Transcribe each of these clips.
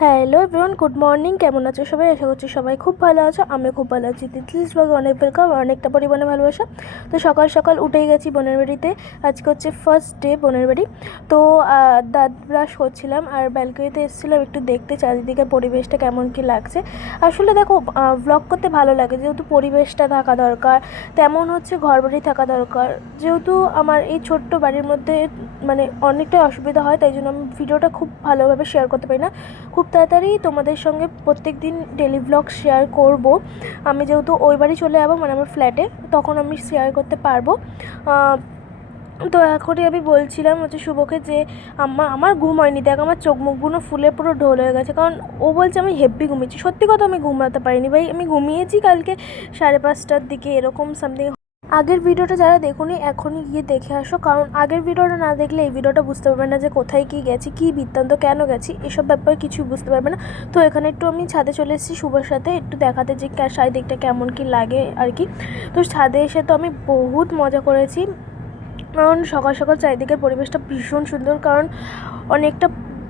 Hello everyone, good morning. কেমন আছো সবাই? আশা করছি সবাই খুব ভালো আছো। আমি খুব ভালো আছি। তিতলিশ ব্লগে অনেক ওয়েলকাম অনেকটা পরিমাণে ভালোবাসা। তো সকাল সকাল উঠেই গেছি বোনের বাড়িতে। আজকে হচ্ছে ফার্স্ট ডে বোনের বাড়ি। তো দাঁত ব্রাশ করছিলাম আর ব্যালকনিতে এসেছিলাম একটু দেখতে, চারিদিকে পরিবেশটা কেমন কি লাগছে। আসলে দেখো ব্লগ করতে ভালো লাগে, যেহেতু পরিবেশটা থাকা দরকার, তেমন হচ্ছে ঘর বাড়ি থাকা দরকার। যেহেতু আমার এই ছোট্ট বাড়ির মধ্যে মানে অনেকটাই অসুবিধা হয়, তাই জন্য আমি ভিডিওটা খুব ভালোভাবে শেয়ার করতে পারি না। খুব তাড়াতাড়ি তোমাদের সঙ্গে প্রত্যেক দিন ডেলি ব্লগ শেয়ার করব। আমি যেহেতু ওই বাড়ি চলে যাব মানে আমার ফ্ল্যাটে তখন আমি শেয়ার করতে পারব। তো এখনই আমি বলছিলাম হচ্ছে শুভকে যে আমার আমার ঘুম হয়নি। দেখ, আমার চোখ মুখগুলো ফুলে পুরো ঢোল হয়ে গেছে। কারণ ও বলছে আমি হেব্বি ঘুমিয়েছি। সত্যি কথা আমি ঘুমাতে পারিনি। ভাই, আমি ঘুমিয়েছি কালকে সাড়ে পাঁচটার দিকে, এরকম সামথিং আগের ভিডিওটা যারা দেখুনি, এখনই গিয়ে দেখে আসো। কারণ আগের ভিডিওটা না দেখলে এই ভিডিওটা বুঝতে পারবে না যে কোথায় কী গেছি, কী বৃত্তান্ত, কেন গেছি, এসব ব্যাপার কিছুই বুঝতে পারবে না। তো এখানে একটু আমি ছাদে চলে এসেছি শুভর সাথে, একটু দেখাতে যে চারিদিকটা কেমন কি লাগে আর কি। তো ছাদে এসে তো আমি বহুত মজা করেছি। কারণ সকাল সকাল চারিদিকের পরিবেশটা ভীষণ সুন্দর, কারণ অনেকটা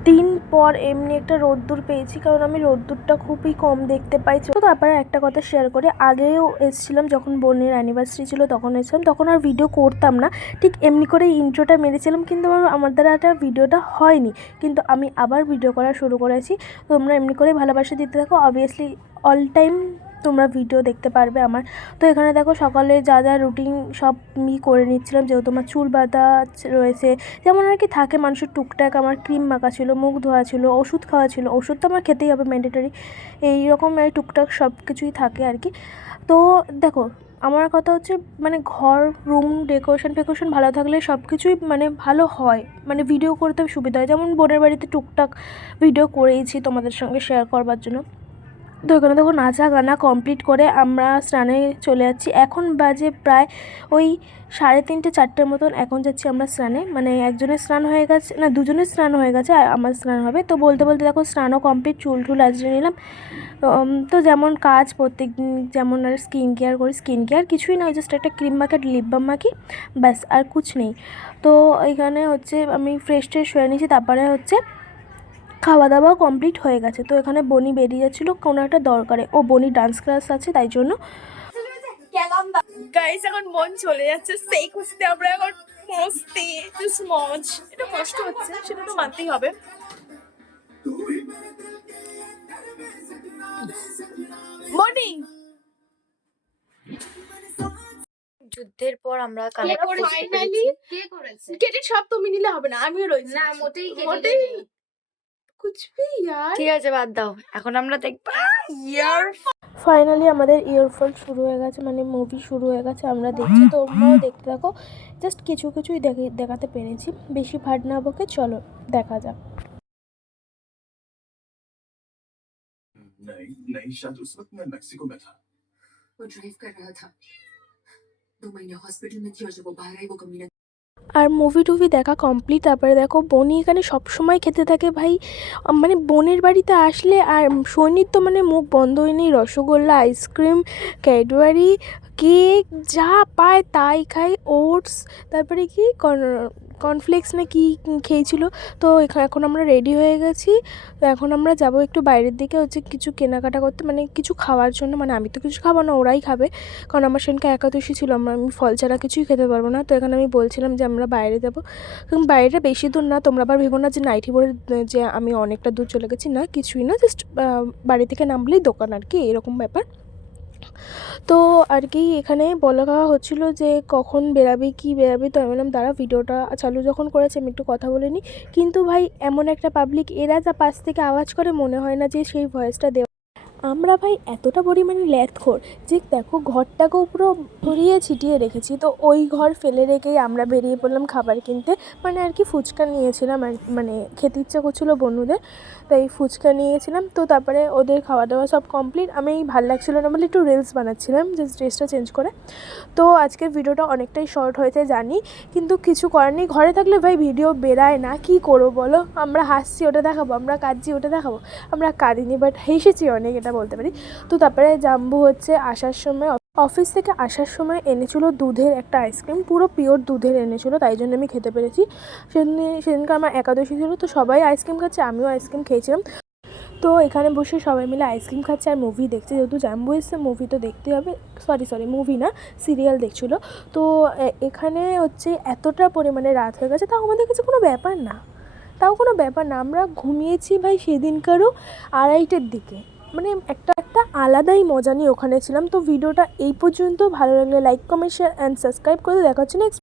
দিন পর এমনি একটা রোদ্দুর পেয়েছি, কারণ আমি রোদ্দুরটা খুবই কম দেখতে পাই তো তারপরে একটা কথা শেয়ার করে, আগেও এসেছিলাম যখন বোনের অ্যানিভার্সারি ছিল, তখন এসেছিলাম, তখন আর ভিডিও করতাম না। ঠিক এমনি করে ইন্ট্রোটা মেরেছিলাম, কিন্তু আমার আমার দ্বারা একটা ভিডিওটা হয়নি। কিন্তু আমি আবার ভিডিও করা শুরু করেছি। তোমরা এমনি করে ভালোবাসা দিতে থাকো। অবভিয়াসলি অল টাইম তোমরা ভিডিও দেখতে পারবে আমার। তো এখানে দেখো সকালে যা যা রুটিন সব আমি করে নিচ্ছিলাম, যেহেতু আমার চুল বাঁধা রয়েছে। যেমন আর কি থাকে, মানুষের টুকটাক আমার ক্রিম মাখা ছিল, মুখ ধোয়া ছিল, ওষুধ খাওয়া ছিল। ওষুধ তো আমার খেতেই হবে ম্যান্ডেটরি এইরকম এই টুকটাক সব কিছুই থাকে আর কি। তো দেখো, আমার কথা হচ্ছে মানে ঘর রুম ডেকোরেশন ফেকোরেশন ভালো থাকলে সব কিছুই মানে ভালো হয়। মানে ভিডিও করতে সুবিধা হয়। যেমন বোনের বাড়িতে টুকটাক ভিডিও করেইছি তোমাদের সঙ্গে শেয়ার করবার জন্য। তো এখানে দেখো নাচা গানা কমপ্লিট করে আমরা স্নানে চলে যাচ্ছি। এখন বাজে প্রায় ওই সাড়ে তিনটে, চারটের মতন এখন যাচ্ছি আমরা স্নানে। মানে একজনের স্নান হয়ে গেছে, না দুজনের স্নান হয়ে গেছে আমার স্নান হবে। তো বলতে বলতে দেখো স্নানও কমপ্লিট চুল টুল আজরে নিলাম। তো যেমন কাজ প্রত্যেক দিন, যেমন আর স্কিন কেয়ার করি স্কিন কেয়ার কিছুই না জাস্ট একটা ক্রিম মাখি লিপ বাম মাখি, ব্যাস, আর কুছ নেই। তো এখানে হচ্ছে আমি ফ্রেশ ট্রেশ হয়ে নিয়েছি, তারপরে হচ্ছে খাওয়া দাওয়াও কমপ্লিট হয়ে গেছে। তো এখানে বনি বেরিয়ে যাচ্ছিল কোনো একটা দরকারে। ও বনি ডান্স ক্লাস আছে তাই জন্য। গাইস এখন মন চলে যাচ্ছে সেই খুশিতে আমরা এখন মস্তি জাস্ট মজ। এটা কষ্ট হচ্ছে সেটা তো মানতেই হবে। মর্নিং যুদ্ধের পর আমরা কে কানেক্ট করেছে? করতে কে করেছে? ক্রেডিট সব তুমি নিলে হবে না আমিও রয়েছি। না মোটেই মোটেই ঠিক আছে বাদ দাও এখন আমরা দেখবো ইয়ার ফাইনালি আমাদের ইয়ারফল শুরু হয়ে গেছে মানে মুভি শুরু হয়ে গেছে আমরা দেখছি তোমরাও দেখতে থাকো জাস্ট কিছু কিছুই দেখে দেখাতে পেরেছি বেশি ভাট না বকে চলো দেখা যাক नहीं नहीं शायद उस वक्त मैं मेक्सिको में था वो ड्राइव कर रहा था दो महीने हॉस्पिटल में थी और जब वो बाहर आई वो कमीना আর মুভি টুভি দেখা কমপ্লিট তারপরে দেখো বনি এখানে সবসময় খেতে থাকে ভাই। মানে বোনের বাড়িতে আসলে আর সৈনিক তো মানে মুখ বন্ধ হয়ে নেই রসগোল্লা আইসক্রিম ক্যাডবারি কেক যা পায় তাই খায় ওটস তারপরে কি কর্নফ্লেক্স না কি খেয়েছিল? তো এখা- এখন আমরা রেডি হয়ে গেছি। তো এখন আমরা যাব একটু বাইরের দিকে হচ্ছে কিছু কেনাকাটা করতে মানে কিছু খাওয়ার জন্য। মানে আমি তো কিছু খাব না, ওরাই খাবে। কারণ আমার সেদিনকে একাদশী ছিল, আমরা, আমি ফল ছাড়া কিছুই খেতে পারব না। তো এখানে আমি বলছিলাম যে আমরা বাইরে যাব। এবং বাইরেটা বেশি দূর না, তোমরা আবার ভেবো না যে নাইটি পরে যে আমি অনেকটা দূর চলে গেছি। না, কিছুই না জাস্ট বাড়ি থেকে নামলেই দোকান আর কি, এরকম ব্যাপার। তো আর কি এখানে বলা খাওয়া হচ্ছিল যে কখন বেরাবি, কি বেরাবি, তো আমি বললাম, দাঁড়া, ভিডিওটা চালু যখন করেছে, আমি একটু কথা বলে নিই। কিন্তু ভাই, এমন একটা পাবলিক এরা যা পাশ থেকে আওয়াজ করে, মনে হয় না যে সেই ভয়েসটা দেওয়া আমরা ভাই এতটা পরিমাণে ল্যাথখোর যে দেখো ঘরটাকেও পুরো ভরিয়ে ছিটিয়ে রেখেছি। তো ওই ঘর ফেলে রেখেই আমরা বেরিয়ে পড়লাম খাবার কিনতে। মানে আর কি ফুচকা নিয়েছিলাম মানে খেতে ইচ্ছা করছিল বন্ধুদের, তাই ফুচকা নিয়েছিলাম। তো তারপরে ওদের খাওয়া দাওয়া সব কমপ্লিট আমি ভালো লাগছিল না বলে একটু রিলস বানাচ্ছিলাম জাস্ট ড্রেসটা চেঞ্জ করে। তো আজকের ভিডিওটা অনেকটাই শর্ট হয়েছে জানি, কিন্তু কিছু করার নেই। ঘরে থাকলে ভাই ভিডিও বেরায় না, কি করব বলো? আমরা হাসছি, ওটা দেখাবো, আমরা কাঁদছি, ওটা দেখাবো। আমরা কাঁদিনি বাট হেসেছি অনেক, এটা বলতে পারি। তো তারপরে জাম্বু হচ্ছে আসার সময়, অফিস থেকে আসার সময় এনেছিল দুধের একটা আইসক্রিম, পুরো পিওর দুধের এনেছিল, তাই জন্য আমি খেতে পেরেছি। সেদিন সেদিনকে আমার একাদশী ছিল, তো সবাই আইসক্রিম খাচ্ছে, আমিও আইসক্রিম খেয়েছিলাম। তো তো এখানে বসে সবাই মিলে আইসক্রিম খাচ্ছে আর মুভি দেখছে, যেহেতু জাম্বু এসছে, মুভি তো দেখতে হবে। সরি সরি, মুভি না, সিরিয়াল দেখছিলো। তো এখানে হচ্ছে এতটা পরিমাণে রাত হয়ে গেছে, তাও আমাদের কাছে কোনো ব্যাপার না। তাও কোনো ব্যাপার না, আমরা ঘুমিয়েছি ভাই সেদিনকারও আড়াইটের দিকে। মানে একটা একটা আলাদাই মজা নিয়ে ওখানে ছিলাম। তো ভিডিওটা এই পর্যন্ত। ভালো লাগলে like comment share and subscribe করে দেখা হচ্ছে নেক্সট